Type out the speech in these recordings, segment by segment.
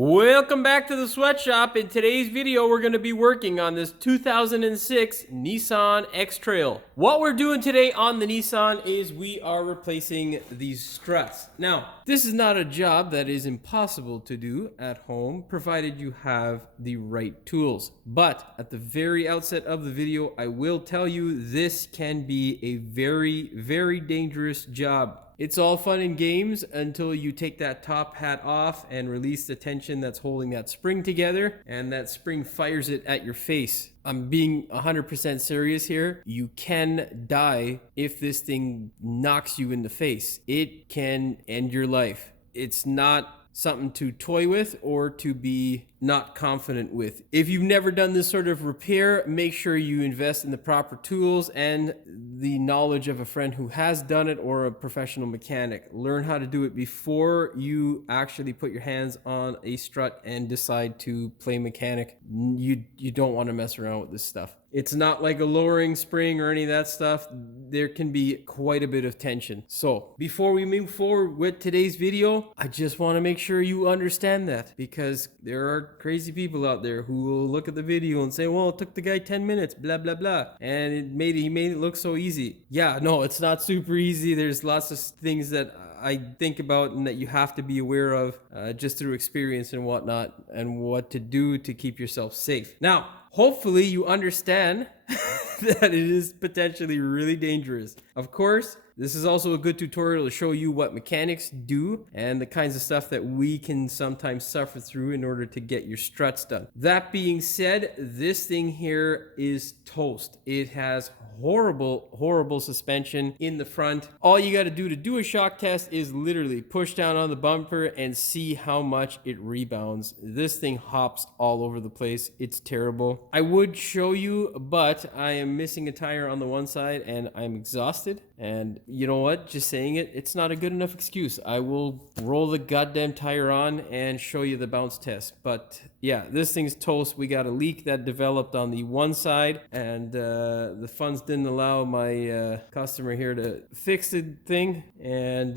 Welcome back to the sweatshop. In today's video, we're going to be working on this 2006 Nissan X-Trail. What we're doing today on the Nissan is we are replacing these struts. Now, this is not a job that is impossible to do at home, provided you have the right tools. But at the very outset of the video, I will tell you this can be a very, very dangerous job. It's all fun and games until you take that top hat off and release the tension that's holding that spring together, and that spring fires it at your face. I'm being 100% serious here. You can die if this thing knocks you in the face. It can end your life. It's not something to toy with or to be not confident with. If you've never done this sort of repair, make sure you invest in the proper tools and the knowledge of a friend who has done it or a professional mechanic. Learn how to do it before you actually put your hands on a strut and decide to play mechanic. You don't want to mess around with this stuff. It's not like a lowering spring or any of that stuff. There can be quite a bit of tension. So before we move forward with today's video, I just want to make sure you understand that, because there are crazy people out there who will look at the video and say, well, it took the guy 10 minutes, blah, blah, blah. And he made it look so easy. Yeah, no, it's not super easy. There's lots of things that I think about and that you have to be aware of just through experience and whatnot, and what to do to keep yourself safe. Now, hopefully you understand that it is potentially really dangerous. Of course, this is also a good tutorial to show you what mechanics do and the kinds of stuff that we can sometimes suffer through in order to get your struts done. That being said, this thing here is toast. It has horrible suspension in the front. All you got to do a shock test is literally push down on the bumper and see how much it rebounds. This thing hops all over the place. It's terrible. I would show you, but I am missing a tire on the one side and I'm exhausted. And you know what? Just saying it, it's not a good enough excuse. I will roll the goddamn tire on and show you the bounce test. But yeah, this thing's toast. We got a leak that developed on the one side, and the funds didn't allow my customer here to fix the thing. And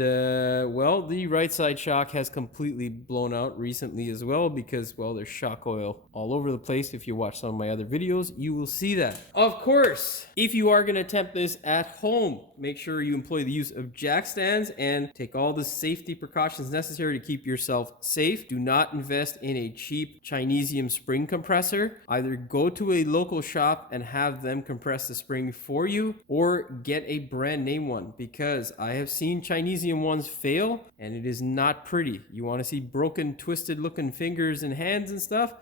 well, the right side shock has completely blown out recently as well, because, well, there's shock oil all over the place. If you watch some of my other videos, you will see that. Of course, if you are going to attempt this at home, make sure you employ the use of jack stands and take all the safety precautions necessary to keep yourself safe. Do not invest in a cheap Chinesium spring compressor. Either go to a local shop and have them compress the spring for you, or get a brand name one, because I have seen Chinesium ones fail and it is not pretty. You want to see broken, twisted looking fingers and hands and stuff?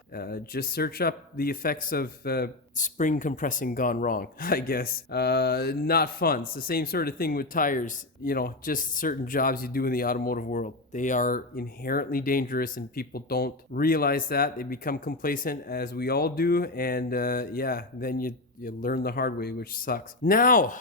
Just search up the effects of spring compressing gone wrong, I guess. Not fun. It's the same sort of thing with tires. You know, just certain jobs you do in the automotive world. They are inherently dangerous and people don't realize that. They become complacent, as we all do. And yeah, then you learn the hard way, which sucks. Now,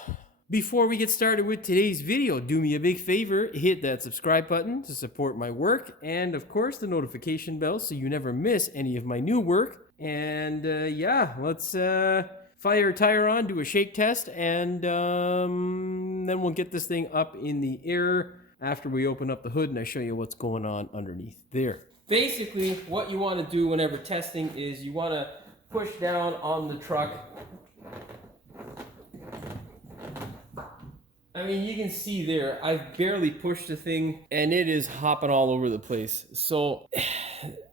before we get started with today's video, do me a big favor, hit that subscribe button to support my work, and of course the notification bell so you never miss any of my new work. And yeah, let's fire a tire on, do a shake test, and then we'll get this thing up in the air after we open up the hood and I show you what's going on underneath there. Basically, what you want to do whenever testing is you want to push down on the truck. I mean, you can see there, I've barely pushed the thing and it is hopping all over the place. So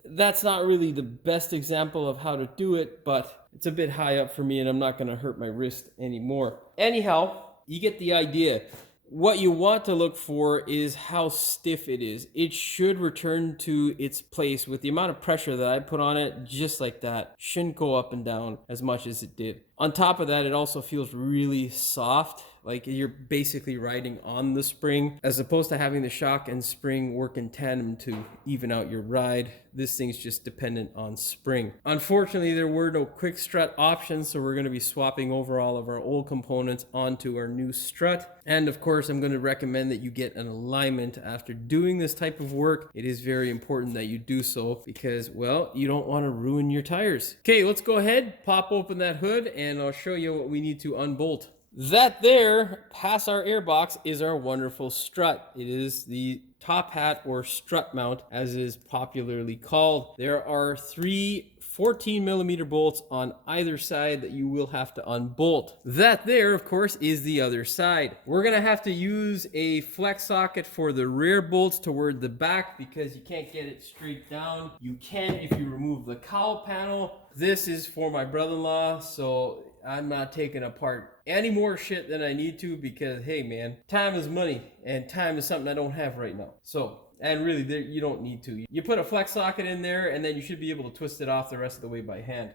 that's not really the best example of how to do it, but it's a bit high up for me and I'm not going to hurt my wrist anymore. Anyhow, you get the idea. What you want to look for is how stiff it is. It should return to its place with the amount of pressure that I put on it, just like that. Shouldn't go up and down as much as it did. On top of that, it also feels really soft, like you're basically riding on the spring, as opposed to having the shock and spring work in tandem to even out your ride. This thing's just dependent on spring. Unfortunately, there were no quick strut options, so we're going to be swapping over all of our old components onto our new strut. And of course, I'm going to recommend that you get an alignment after doing this type of work. It is very important that you do so, because, well, you don't want to ruin your tires. Okay, let's go ahead, pop open that hood, and I'll show you what we need to unbolt. That there, past our airbox, is our wonderful strut. It is the top hat or strut mount, as is popularly called. There are 3 14mm bolts on either side that you will have to unbolt. That there, of course, is the other side. We're gonna have to use a flex socket for the rear bolts toward the back because you can't get it straight down. You can if you remove the cowl panel. This is for my brother-in-law, so I'm not taking apart any more shit than I need to because, hey man, time is money and time is something I don't have right now. So, and really, you don't need to. You put a flex socket in there and then you should be able to twist it off the rest of the way by hand.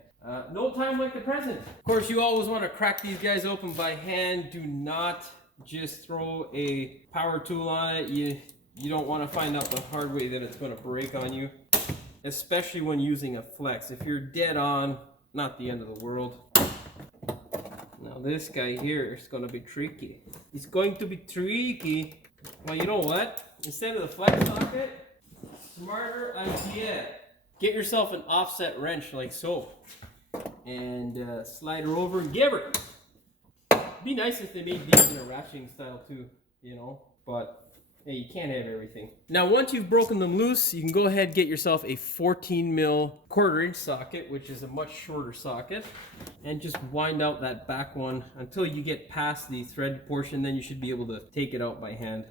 No time like the present. Of course, you always want to crack these guys open by hand. Do not just throw a power tool on it. You don't want to find out the hard way that it's going to break on you, especially when using a flex. If you're dead on, not the end of the world. Now this guy here is going to be tricky. It's going to be tricky. Well, you know what? Instead of the flex socket, smarter idea. Get yourself an offset wrench like so. And slide her over and give her. Be nice if they made these in a ratcheting style too, you know. But hey, you can't have everything. Now once you've broken them loose, you can go ahead and get yourself a 14mm 1/4" socket, which is a much shorter socket, and just wind out that back one until you get past the thread portion. Then you should be able to take it out by hand.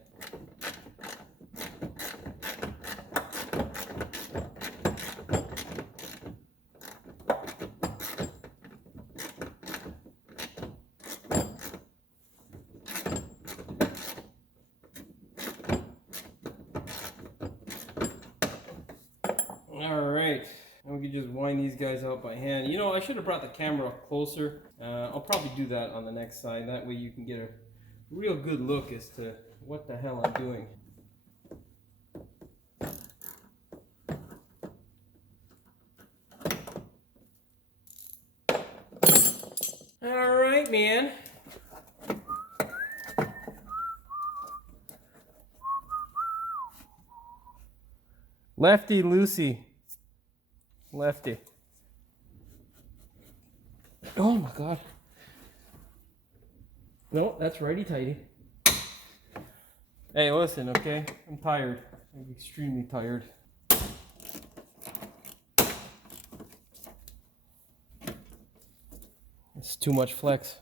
Alright, we can just wind these guys out by hand. You know, I should have brought the camera up closer. I'll probably do that on the next side. That way you can get a real good look as to what the hell I'm doing. Alright, man. Lefty loosey. Lefty. Oh my god. No, that's righty tighty. Hey, listen, okay? I'm tired. I'm extremely tired. It's too much flex.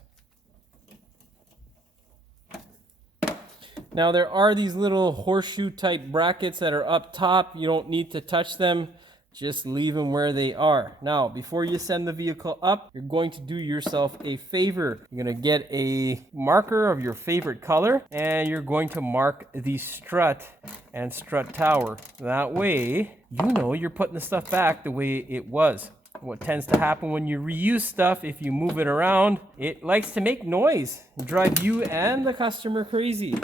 Now there are these little horseshoe type brackets that are up top. You don't need to touch them. Just leave them where they are. Now, before you send the vehicle up, you're going to do yourself a favor. You're going to get a marker of your favorite color and you're going to mark the strut and strut tower. That way, you know you're putting the stuff back the way it was. What tends to happen when you reuse stuff, if you move it around, it likes to make noise and drive you and the customer crazy.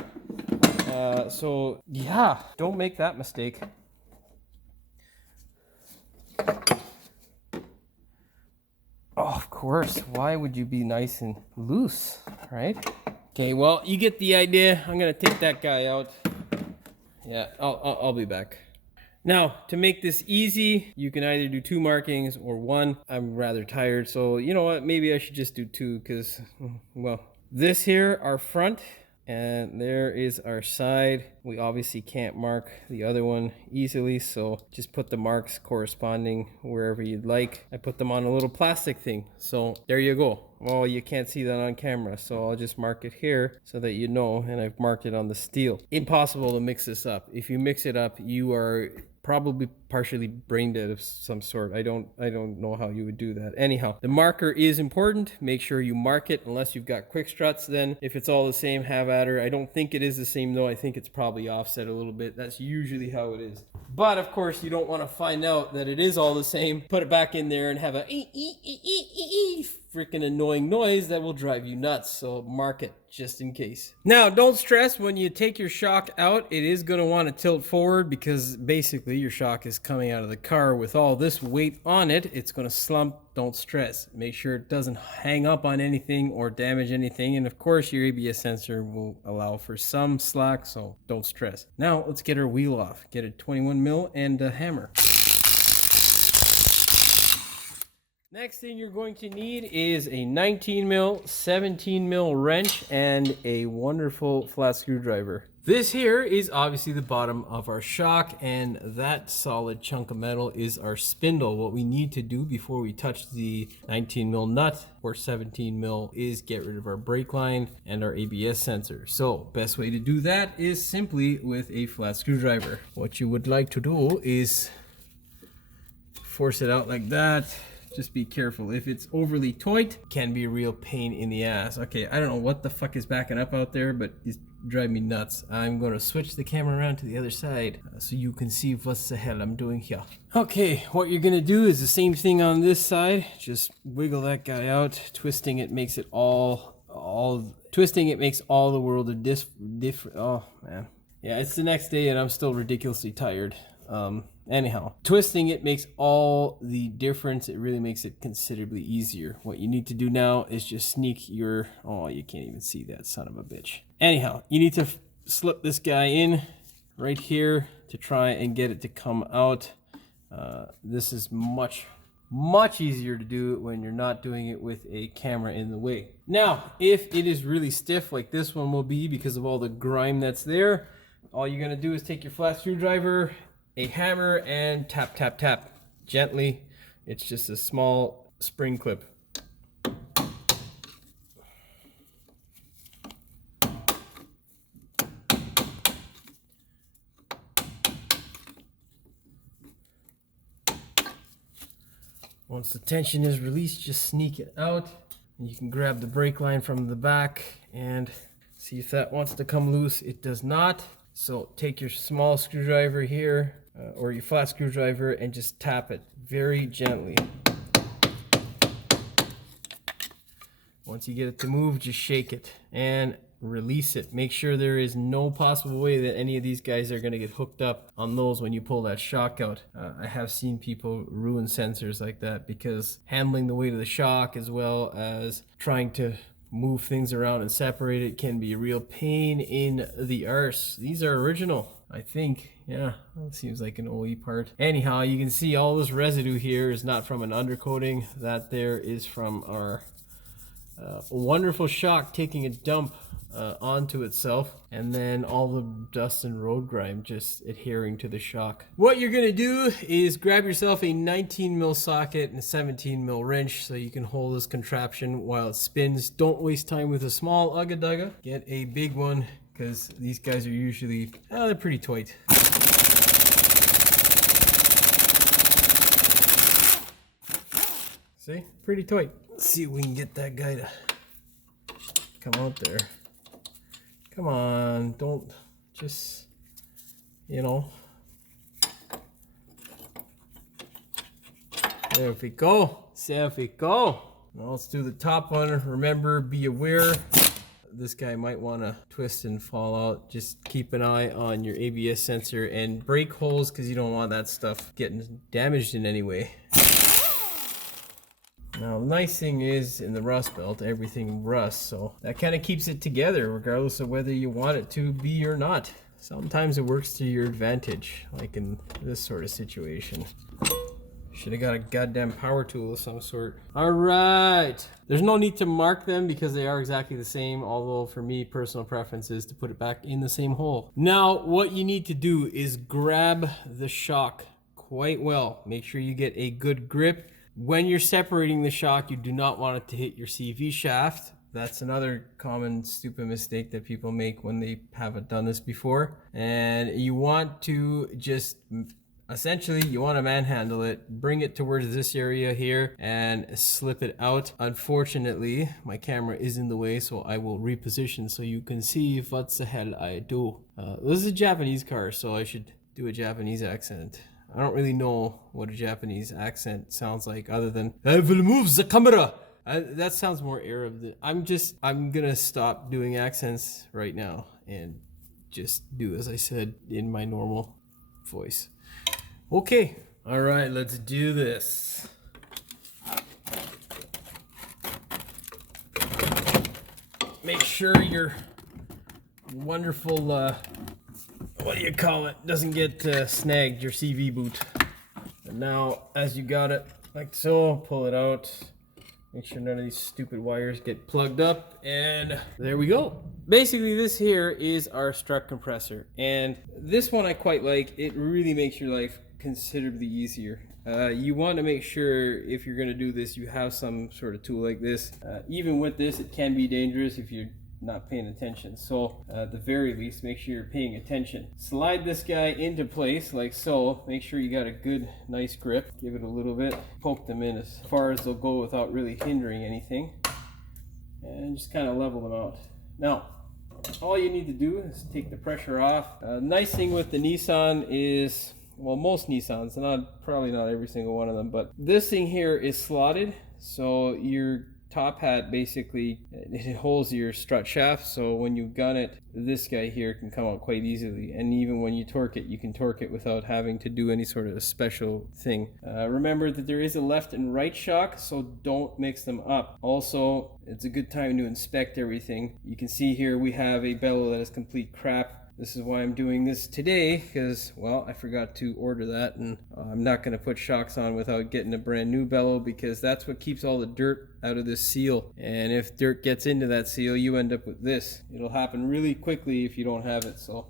So yeah, don't make that mistake. Oh, of course. Why would you be nice and loose, right? Okay, well, you get the idea. I'm gonna take that guy out. Yeah, I'll be back. Now, to make this easy, you can either do 2 markings or 1. I'm rather tired, so you know what? Maybe I should just do 2 because, well, this here, our front, and there is our side. We obviously can't mark the other one easily, so just put the marks corresponding wherever you'd like. I put them on a little plastic thing, so there you go. Well, you can't see that on camera, so I'll just mark it here so that you know, and I've marked it on the steel. Impossible to mix this up. If you mix it up, you are probably partially brain dead of some sort. I don't know how you would do that. Anyhow, the marker is important. Make sure you mark it unless you've got quick struts. Then if it's all the same, have at her. I don't think it is the same though. I think it's probably offset a little bit. That's usually how it is. But of course, you don't want to find out that it is all the same. Put it back in there and have a freaking annoying noise that will drive you nuts. So mark it just in case. Now, don't stress when you take your shock out. It is going to want to tilt forward because basically your shock is coming out of the car with all this weight on it. It's going to slump. Don't stress. Make sure it doesn't hang up on anything or damage anything. And of course, your ABS sensor will allow for some slack, so don't stress. Now, let's get our wheel off. Get a 21mm and a hammer. Next thing you're going to need is a 19mm, 17mm wrench and a wonderful flat screwdriver. This here is obviously the bottom of our shock, and that solid chunk of metal is our spindle. What we need to do before we touch the 19 mil nut or 17 mil is get rid of our brake line and our ABS sensor. So best way to do that is simply with a flat screwdriver. What you would like to do is force it out like that. Just be careful. If it's overly tight, it can be a real pain in the ass. Okay, I don't know what the fuck is backing up out there, but it's driving me nuts. I'm going to switch the camera around to the other side so you can see what the hell I'm doing here. Okay, what you're going to do is the same thing on this side. Just wiggle that guy out. Twisting it makes it twisting it makes all the world of different. Oh man. Yeah, it's the next day and I'm still ridiculously tired. Anyhow, twisting it makes all the difference. It really makes it considerably easier. What you need to do now is just sneak your, oh, you can't even see that son of a bitch. Anyhow, you need to slip this guy in right here to try and get it to come out. This is much easier to do when you're not doing it with a camera in the way. Now, if it is really stiff like this one will be because of all the grime that's there, all you're gonna do is take your flat screwdriver, a hammer, and tap, tap, tap gently. It's just a small spring clip. Once the tension is released, just sneak it out. And you can grab the brake line from the back and see if that wants to come loose. It does not. So take your small screwdriver here, or your flat screwdriver, and just tap it very gently. Once you get it to move, just shake it and release it. Make sure there is no possible way that any of these guys are going to get hooked up on those when you pull that shock out. I have seen people ruin sensors like that because handling the weight of the shock as well as trying to move things around and separate it can be a real pain in the arse. These are original, I think. Yeah, that seems like an OE part. Anyhow, you can see all this residue here is not from an undercoating. That there is from our wonderful shock taking a dump onto itself, and then all the dust and road grime just adhering to the shock. What you're gonna do is grab yourself a 19 mil socket and a 17 mil wrench so you can hold this contraption while it spins. Don't waste time with a small ugga dugga. Get a big one because these guys are usually, they're pretty tight. See, pretty tight. Let's see if we can get that guy to come out there. Come on, don't just, you know. There we go. There we go. Now let's do the top one. Remember, be aware. This guy might want to twist and fall out. Just keep an eye on your ABS sensor and brake holes because you don't want that stuff getting damaged in any way. Now, the nice thing is, in the rust belt, everything rusts, so that kind of keeps it together, regardless of whether you want it to be or not. Sometimes it works to your advantage, like in this sort of situation. Should have got a goddamn power tool of some sort. Alright! There's no need to mark them because they are exactly the same, although for me, personal preference is to put it back in the same hole. Now, what you need to do is grab the shock quite well. Make sure you get a good grip. When you're separating the shock, you do not want it to hit your CV shaft. That's another common stupid mistake that people make when they haven't done this before. And you want to just, essentially, you want to manhandle it, bring it towards this area here, and slip it out. Unfortunately, my camera is in the way, so I will reposition so you can see what the hell I do. This is a Japanese car, so I should do a Japanese accent. I don't really know what a Japanese accent sounds like other than I will move the camera. That sounds more Arab. I'm gonna stop doing accents right now and just do as I said in my normal voice. Okay, all right, let's do this. Make sure your wonderful what do you call it, doesn't get snagged, your CV boot. And now, as you got it like so, pull it out Make sure none of these stupid wires get plugged up, and there we go. Basically, this here is our strut compressor, and this one I quite like. It really makes your life considerably easier. You want to make sure if you're going to do this, you have some sort of tool like this. Even with this, it can be dangerous if you're not paying attention. So at the very least, make sure you're paying attention. Slide this guy into place like so. Make sure you got a good, nice grip. Give it a little bit. Poke them in as far as they'll go without really hindering anything. And just kind of level them out. Now, all you need to do is take the pressure off. Nice thing with the Nissan is, well, most Nissans, probably not every single one of them, but this thing here is slotted, so your top hat basically, it holds your strut shaft, so when you gun it, this guy here can come out quite easily, and even when you torque it, you can torque it without having to do any sort of special thing. Remember that there is a left and right shock, so don't mix them up. Also, it's a good time to inspect everything. You can see here we have a bellow that is complete crap. This is why I'm doing this today, because, well, I forgot to order that, and I'm not going to put shocks on without getting a brand new bellow, because that's what keeps all the dirt out of this seal. And if dirt gets into that seal, you end up with this. It'll happen really quickly if you don't have it, so.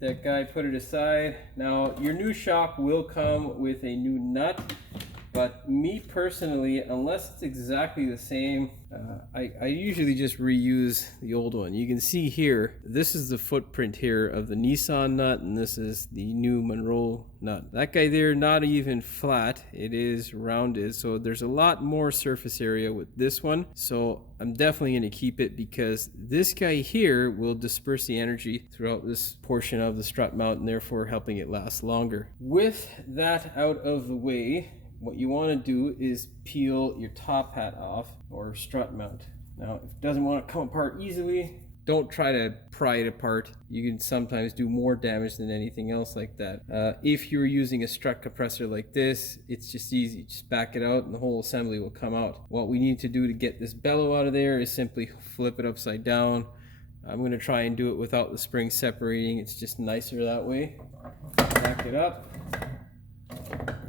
That guy, put it aside. Now, your new shock will come with a new nut. But me personally, unless it's exactly the same, I usually just reuse the old one. You can see here, this is the footprint here of the Nissan nut, and this is the new Monroe nut. That guy there, not even flat, it is rounded, so there's a lot more surface area with this one. So I'm definitely going to keep it, because this guy here will disperse the energy throughout this portion of the strut mount, and therefore helping it last longer. With that out of the way, what you want to do is peel your top hat off, or strut mount. Now, if it doesn't want to come apart easily, don't try to pry it apart. You can sometimes do more damage than anything else like that. If you're using a strut compressor like this, it's just easy. Just back it out and the whole assembly will come out. What we need to do to get this bellow out of there is simply flip it upside down. I'm going to try and do it without the spring separating. It's just nicer that way. Back it up.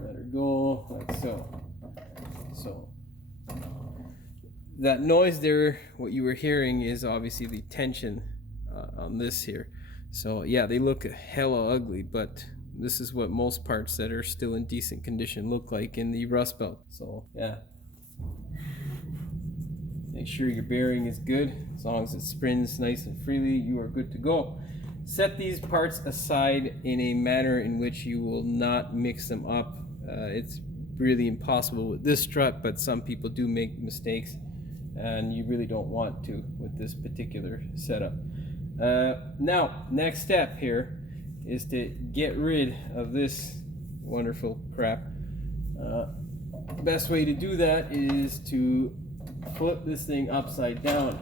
Let her go like so. So that noise there, what you were hearing, is obviously the tension on this here. So yeah, they look hella ugly, but this is what most parts that are still in decent condition look like in the Rust Belt. So yeah, make sure your bearing is good. As long as it spins nice and freely, you are good to go. Set these parts aside in a manner in which you will not mix them up. It's really impossible with this strut, but some people do make mistakes, and you really don't want to with this particular setup. Now, next step here is to get rid of this wonderful crap. Best way to do that is to flip this thing upside down.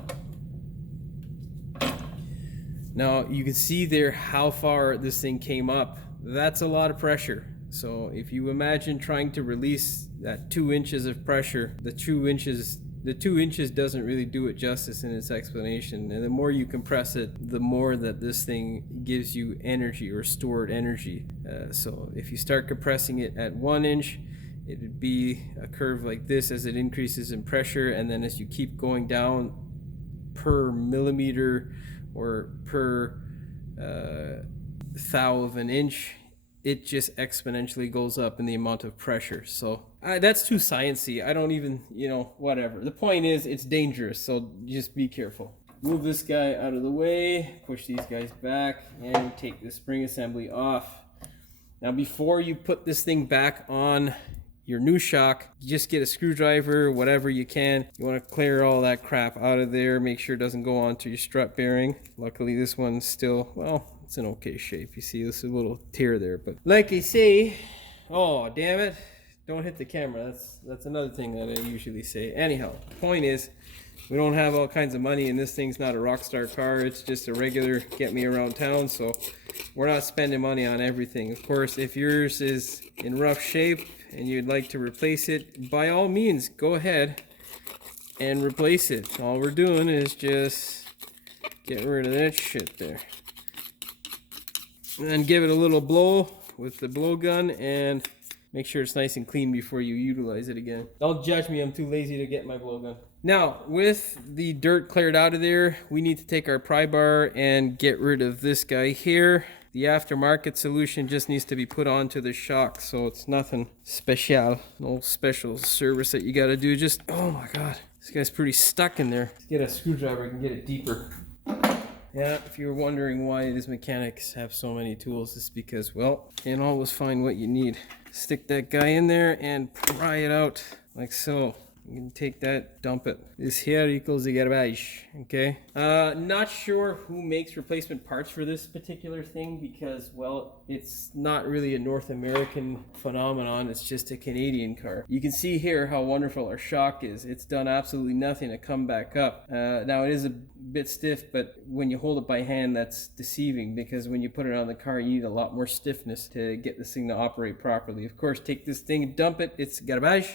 Now you can see there how far this thing came up. That's a lot of pressure. So if you imagine trying to release that 2 inches of pressure, the 2 inches doesn't really do it justice in its explanation. And the more you compress it, the more that this thing gives you energy, or stored energy. So if you start compressing it at 1 inch, it would be a curve like this as it increases in pressure, and then as you keep going down per millimeter or per thou of an inch, it just exponentially goes up in the amount of pressure. So that's too sciencey. I don't even, whatever. The point is, it's dangerous, so just be careful. Move this guy out of the way, push these guys back, and take the spring assembly off. Now, before you put this thing back on your new shock, you just get a screwdriver, whatever you can. You want to clear all that crap out of there. Make sure it doesn't go onto your strut bearing. Luckily, this one's still, well, it's in okay shape. You see this little tear there, but like I say, oh damn it, don't hit the camera. That's another thing that I usually say. Anyhow, the point is, we don't have all kinds of money, and this thing's not a Rockstar car. It's just a regular get me around town, so we're not spending money on everything. Of course, if yours is in rough shape and you'd like to replace it, by all means, go ahead and replace it. All we're doing is just get rid of that shit there. And then give it a little blow with the blow gun, and Make sure it's nice and clean before you utilize it again. Don't judge me, I'm too lazy to get my blowgun. Now, with the dirt cleared out of there, we need to take our pry bar and get rid of this guy here. The aftermarket solution just needs to be put onto the shock, so it's nothing special. No special service that you gotta do. Just, oh my god, this guy's pretty stuck in there. Let's get a screwdriver and get it deeper. Yeah, if you're wondering why these mechanics have so many tools, it's because, well, you can't always find what you need. Stick that guy in there and pry it out like so. You can take that, dump it. This here equals the garbage, okay? Not sure who makes replacement parts for this particular thing because, well, it's not really a North American phenomenon. It's just a Canadian car. You can see here how wonderful our shock is. It's done absolutely nothing to come back up. Now, it is a bit stiff, but when you hold it by hand, that's deceiving because when you put it on the car, you need a lot more stiffness to get this thing to operate properly. Of course, take this thing and dump it. It's garbage.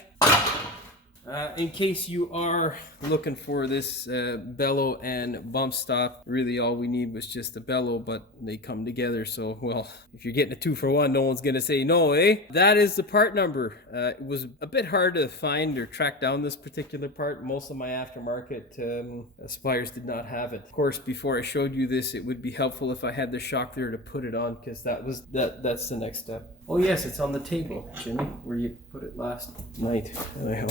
In case you are looking for this bellow and bump stop, really all we need was just a bellow, but they come together. So, well, if you're getting a 2-for-1, no one's going to say no, eh? That is the part number. It was a bit hard to find or track down this particular part. Most of my aftermarket suppliers did not have it. Of course, before I showed you this, it would be helpful if I had the shock there to put it on because that's the next step. Oh yes, it's on the table, Jimmy, where you put it last night. Anyhow.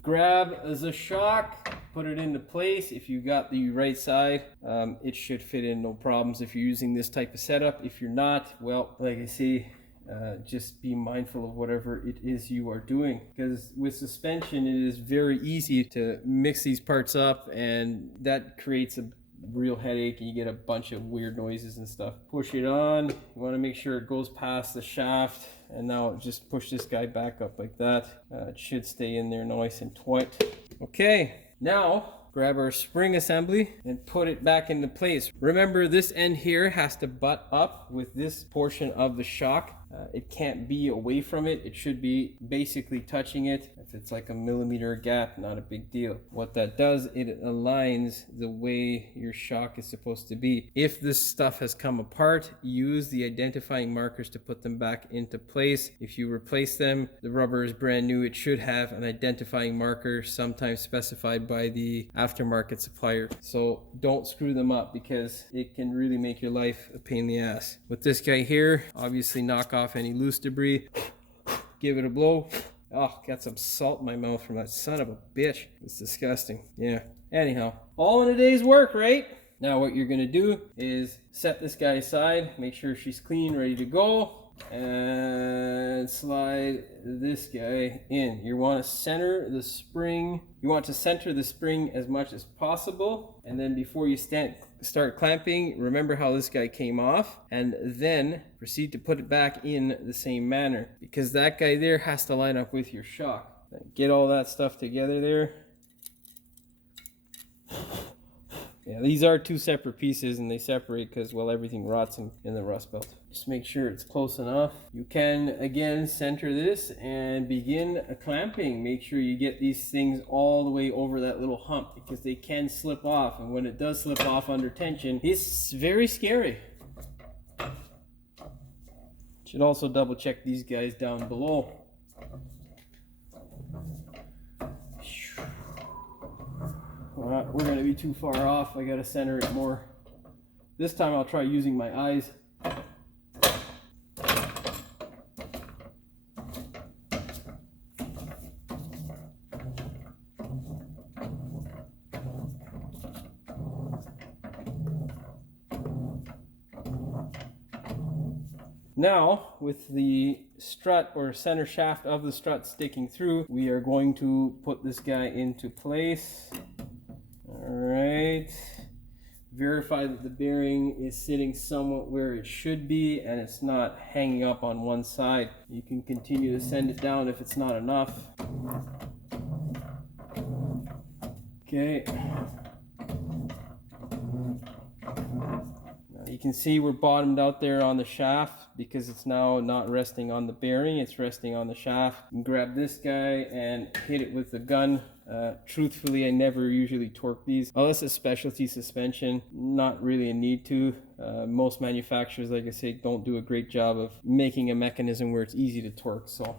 Grab the shock, put it into place. If you got the right side, it should fit in no problems if you're using this type of setup. If you're not, well, like I say, just be mindful of whatever it is you are doing, because with suspension it is very easy to mix these parts up and that creates a real headache and you get a bunch of weird noises and stuff. Push it on. You want to make sure it goes past the shaft, and now just push this guy back up like that. It should stay in there nice and tight. Okay, now grab our spring assembly and put it back into place. Remember, this end here has to butt up with this portion of the shock. It can't be away from it. It should be basically touching it. If it's like a millimeter gap, not a big deal. What that does, it aligns the way your shock is supposed to be. If this stuff has come apart, use the identifying markers to put them back into place. If you replace them, the rubber is brand new. It should have an identifying marker, sometimes specified by the aftermarket supplier. So don't screw them up because it can really make your life a pain in the ass. With this guy here, obviously knock off any loose debris, give it a blow. Oh, got some salt in my mouth from that son of a bitch. It's disgusting. Yeah. Anyhow, all in a day's work, right? Now what you're gonna do is set this guy aside, make sure she's clean, ready to go, and slide this guy in. You want to center the spring. You want to center the spring as much as possible, and then before you start clamping, remember how this guy came off, and then proceed to put it back in the same manner, because that guy there has to line up with your shock. Get all that stuff together there. Yeah, these are two separate pieces and they separate because, well, everything rots in the rust belt. Just make sure it's close enough. You can, again, center this and begin clamping. Make sure you get these things all the way over that little hump because they can slip off. And when it does slip off under tension, it's very scary. Should also double check these guys down below. We're going to be too far off. I got to center it more. This time I'll try using my eyes. Now, with the strut or center shaft of the strut sticking through, we are going to put this guy into place. Alright, verify that the bearing is sitting somewhat where it should be and it's not hanging up on one side. You can continue to send it down if it's not enough. Okay. Now you can see we're bottomed out there on the shaft because it's now not resting on the bearing, it's resting on the shaft. You can grab this guy and hit it with the gun. Truthfully, I never usually torque these unless it's specialty suspension. Not really a need to. Most manufacturers, like I say, don't do a great job of making a mechanism where it's easy to torque. So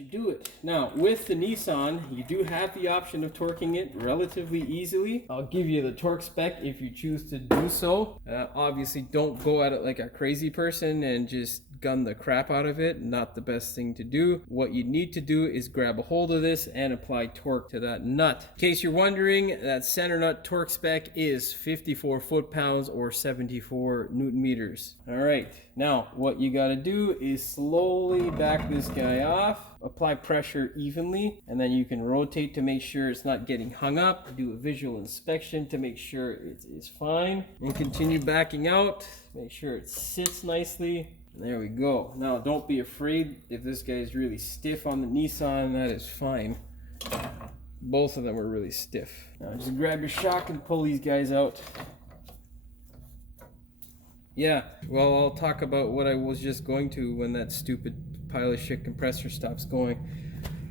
should do it. Now, with the Nissan, you do have the option of torquing it relatively easily. I'll give you the torque spec if you choose to do so. Obviously, don't go at it like a crazy person and just gun the crap out of it. Not the best thing to do. What you need to do is grab a hold of this and apply torque to that nut. In case you're wondering, that center nut torque spec is 54 foot-pounds or 74 newton meters. All right, now what you got to do is slowly back this guy off, apply pressure evenly, and then you can rotate to make sure it's not getting hung up. Do a visual inspection to make sure it is fine, and continue backing out. Make sure it sits nicely. There we go. Now don't be afraid if this guy is really stiff on the Nissan, that is fine. Both of them are really stiff. Now just grab your shock and pull these guys out. Yeah, well, I'll talk about what I was just going to when that stupid pile of shit compressor stops going.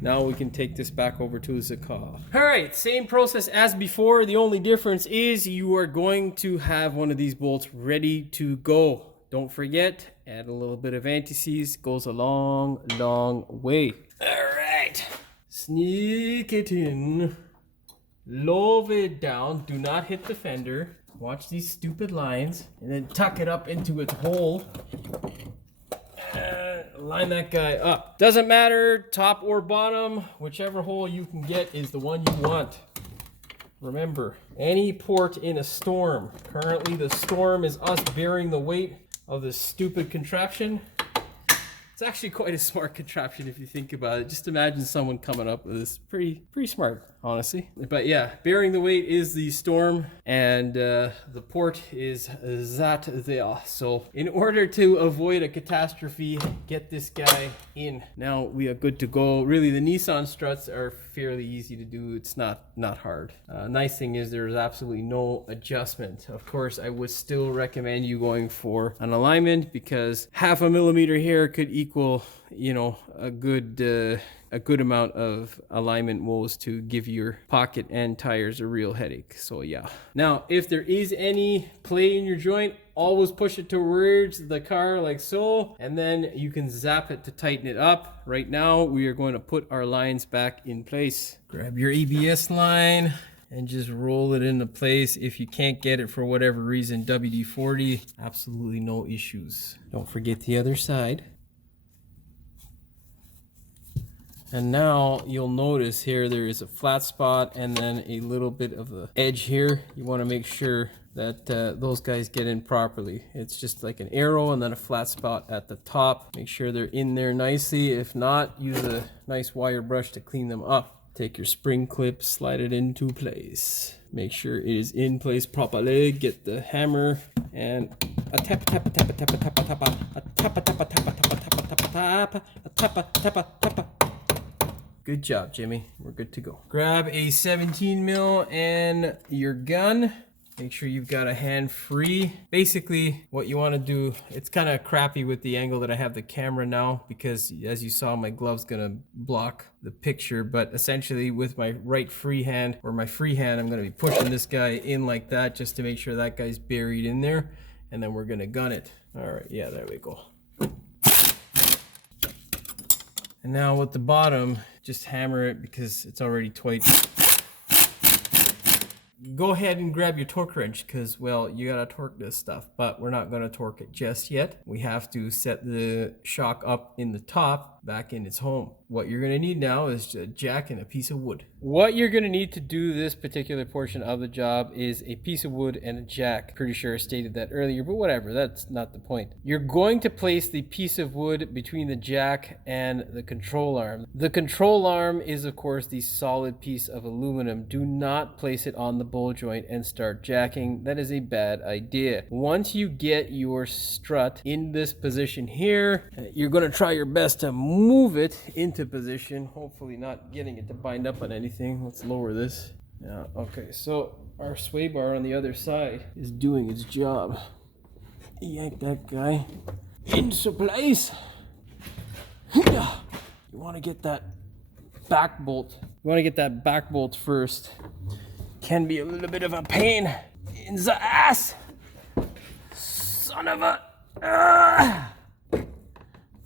Now we can take this back over to the car. All right, same process as before. The only difference is you are going to have one of these bolts ready to go. Don't forget, add a little bit of anti-seize, goes a long, long way. All right, sneak it in, lower it down, do not hit the fender. Watch these stupid lines, and then tuck it up into its hole. Line that guy up. Doesn't matter, top or bottom, whichever hole you can get is the one you want. Remember, any port in a storm. Currently, the storm is us bearing the weight of this stupid contraption. It's actually quite a smart contraption if you think about it. Just imagine someone coming up with this. Pretty smart, honestly. But yeah, bearing the weight is the storm, and the port is that there. So in order to avoid a catastrophe, get this guy in. Now we are good to go. Really, the Nissan struts are fairly easy to do. It's not hard. Nice thing is there's absolutely no adjustment. Of course, I would still recommend you going for an alignment, because half a millimeter here could equal, you know, a good amount of alignment woes to give your pocket and tires a real headache. So yeah. Now, if there is any play in your joint, always push it towards the car like so, and then you can zap it to tighten it up. Right now, we are going to put our lines back in place. Grab your ABS line and just roll it into place. If you can't get it for whatever reason, WD-40, absolutely no issues. Don't forget the other side. And now you'll notice here there is a flat spot and then a little bit of the edge here. You want to make sure that those guys get in properly. It's just like an arrow and then a flat spot at the top. Make sure they're in there nicely. If not, use a nice wire brush to clean them up. Take your spring clip, slide it into place. Make sure it is in place properly. Get the hammer and a tap tap tap tap tap tap tap a tap tap tap tap tap tap a tap tap tap. Good job, Jimmy. We're good to go. Grab a 17 mil and your gun. Make sure you've got a hand free. Basically, what you want to do, it's kind of crappy with the angle that I have the camera now, because as you saw, my glove's gonna block the picture, but essentially with my right free hand, or my free hand, I'm gonna be pushing this guy in like that just to make sure that guy's buried in there, and then we're gonna gun it. All right, yeah, there we go. And now with the bottom, just hammer it because it's already tight. Go ahead and grab your torque wrench because, well, you gotta torque this stuff, but we're not gonna torque it just yet. We have to set the shock up in the top back in its home. What you're gonna need now is a jack and a piece of wood. What you're gonna need to do this particular portion of the job is a piece of wood and a jack. Pretty sure I stated that earlier, but whatever, that's not the point. You're going to place the piece of wood between the jack and the control arm. The control arm is, of course, the solid piece of aluminum. Do not place it on the bowl joint and start jacking. That is a bad idea. Once you get your strut in this position here, you're gonna try your best to move it into position, hopefully not getting it to bind up on anything. Let's lower this. Yeah, okay, so our sway bar on the other side is doing its job. Yank that guy into place. You want to get that back bolt. You want to get that back bolt first. Can be a little bit of a pain in the ass. Son of a...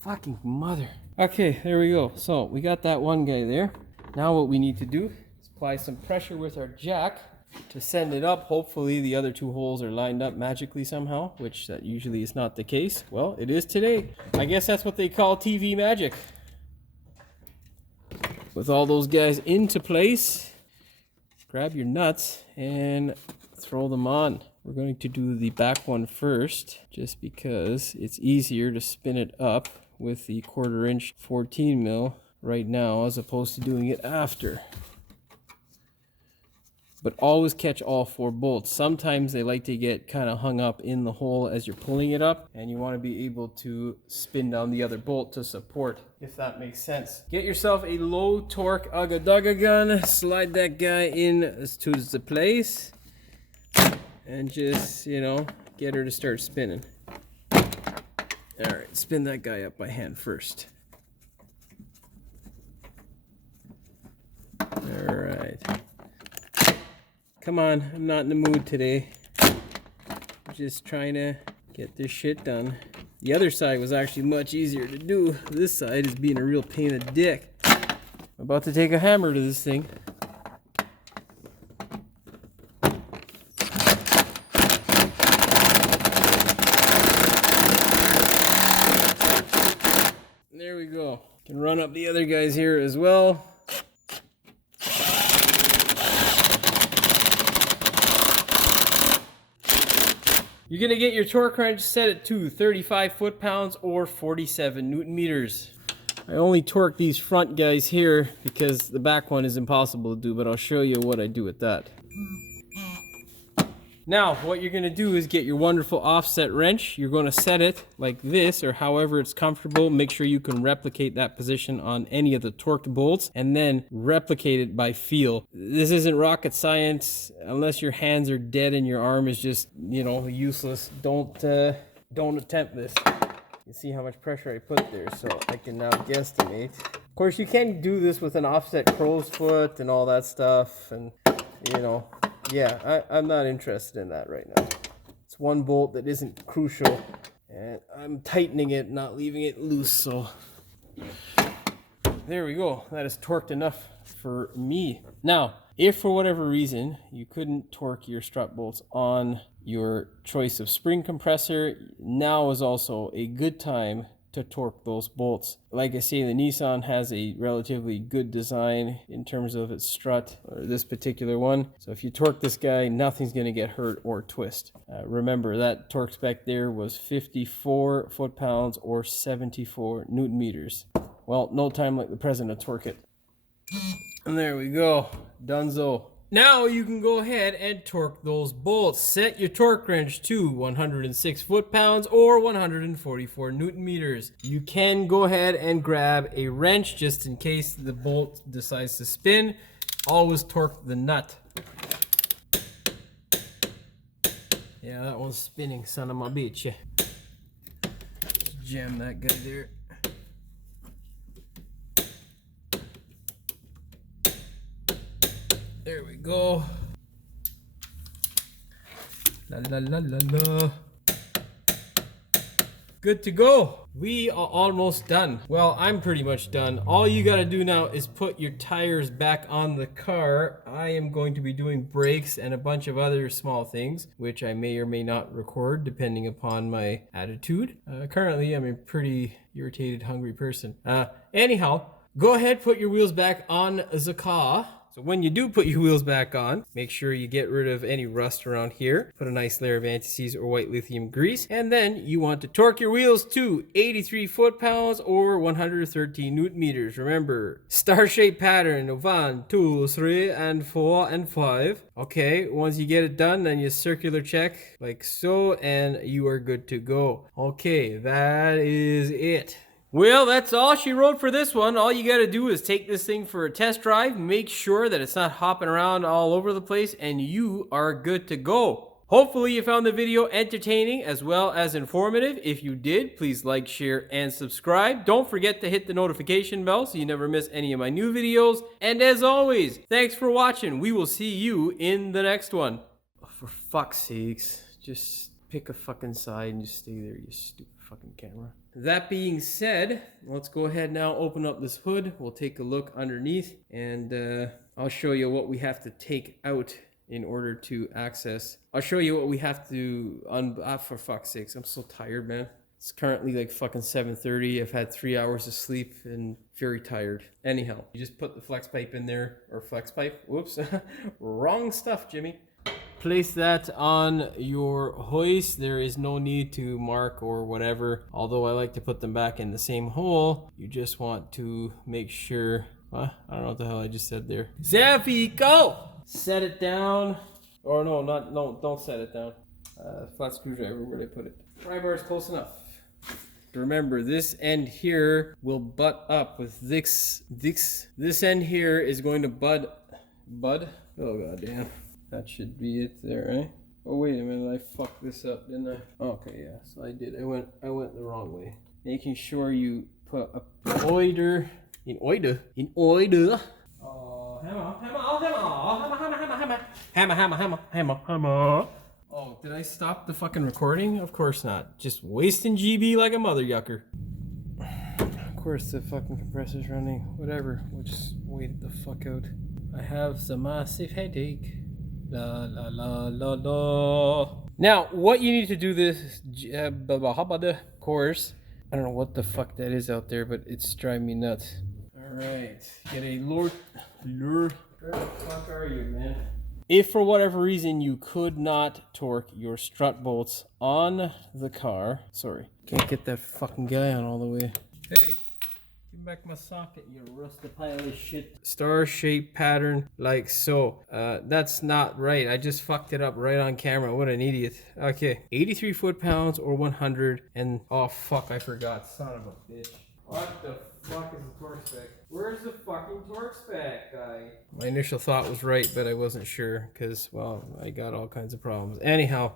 Fucking mother. Okay, there we go. So we got that one guy there. Now what we need to do is apply some pressure with our jack to send it up. Hopefully the other two holes are lined up magically somehow, which that usually is not the case. Well, it is today. I guess that's what they call TV magic. With all those guys into place, grab your nuts and throw them on. We're going to do the back one first, just because it's easier to spin it up with the 1/4 inch 14 mil right now as opposed to doing it after. But always catch all 4 bolts. Sometimes they like to get kind of hung up in the hole as you're pulling it up, and you want to be able to spin down the other bolt to support, if that makes sense. Get yourself a low torque Ugga gun, slide that guy in to the place, and just, you know, get her to start spinning. Alright, spin that guy up by hand first. Alright. Come on, I'm not in the mood today. I'm just trying to get this shit done. The other side was actually much easier to do. This side is being a real pain in the dick. I'm about to take a hammer to this thing. There we go. Can run up the other guys here as well. You're gonna get your torque wrench set at to 35 foot-pounds or 47 Newton meters. I only torque these front guys here because the back one is impossible to do, but I'll show you what I do with that. Now, what you're gonna do is get your wonderful offset wrench. You're gonna set it like this or however it's comfortable. Make sure you can replicate that position on any of the torqued bolts and then replicate it by feel. This isn't rocket science. Unless your hands are dead and your arm is just, you know, useless, don't attempt this. You see how much pressure I put there, so I can now guesstimate. Of course, you can do this with an offset crow's foot and all that stuff, and, you know, yeah, I'm not interested in that right now. It's one bolt that isn't crucial, and I'm tightening it, not leaving it loose, so there we go. That is torqued enough for me. Now, if for whatever reason you couldn't torque your strut bolts on your choice of spring compressor, now is also a good time to torque those bolts. Like I say, the Nissan has a relatively good design in terms of its strut, or this particular one. So if you torque this guy, nothing's gonna get hurt or twist. Remember, that torque spec there was 54 foot-pounds or 74 Newton meters. Well, no time like the present to torque it. And there we go, donezo. Now you can go ahead and torque those bolts. Set your torque wrench to 106 foot-pounds or 144 Newton meters. You can go ahead and grab a wrench just in case the bolt decides to spin. Always torque the nut. Yeah, that one's spinning, son of a bitch. Jam that guy there. There we go. La la la la la. Good to go. We are almost done. Well, I'm pretty much done. All you gotta do now is put your tires back on the car. I am going to be doing brakes and a bunch of other small things, which I may or may not record depending upon my attitude. Currently, I'm a pretty irritated, hungry person. Anyhow, go ahead, put your wheels back on the car. So when you do put your wheels back on, make sure you get rid of any rust around here. Put a nice layer of anti-seize or white lithium grease. And then you want to torque your wheels to 83 foot-pounds or 113 Newton meters. Remember, star-shaped pattern of 1, 2, 3, and 4, and 5. Okay, once you get it done, then you circular check like so, and you are good to go. Okay, that is it. Well, that's all she wrote for this one. All you gotta do is take this thing for a test drive, make sure that it's not hopping around all over the place, and you are good to go. Hopefully you found the video entertaining as well as informative. If you did, please like, share, and subscribe. Don't forget to hit the notification bell so you never miss any of my new videos. And as always, thanks for watching. We will see you in the next one. Oh, for fuck's sakes, just pick a fucking side and just stay there, you stupid fuck. fucking camera. That being said, let's go ahead now, open up this hood. We'll take a look underneath, and I'll show you what we have to take out in order to access. I'll show you what we have to for fuck's sakes, I'm so tired, man. It's currently like fucking 7:30. I've had 3 hours of sleep and very tired. Anyhow, you just put the flex pipe in there, or flex pipe, whoops, wrong stuff, Jimmy. Place that on your hoist. There is no need to mark or whatever, although I like to put them back in the same hole. You just want to make sure, I don't know what the hell I just said there. Zaffy, go! Set it down, or no, don't set it down. Flat screwdriver, where'd I put it? Pry bar is close enough. Remember, this end here will butt up with this end here is going to bud, oh goddamn. That should be it there, right? Oh wait a minute, I fucked this up, didn't I? Okay, yeah, so I did. I went the wrong way. Making sure you put a oider in oider. Hammer. Oh, did I stop the fucking recording? Of course not. Just wasting GB like a mother yucker. Of course the fucking compressor's running. Whatever. We'll just wait the fuck out. I have some massive headache. La la la la la. Now, what you need to do this, of course, I don't know what the fuck that is out there, but it's driving me nuts. Alright, get a lure. Where the fuck are you, man? If for whatever reason you could not torque your strut bolts on the car, sorry, can't get that fucking guy on all the way. Hey, give back my socket, you rusted pile of shit. Star-shaped pattern, like so. That's not right. I just fucked it up right on camera. What an idiot. Okay, 83 foot-pounds or 100, and oh fuck, I forgot. Son of a bitch. What the fuck is the torque spec? Where's the fucking torque spec, guy? My initial thought was right, but I wasn't sure because, well, I got all kinds of problems. Anyhow,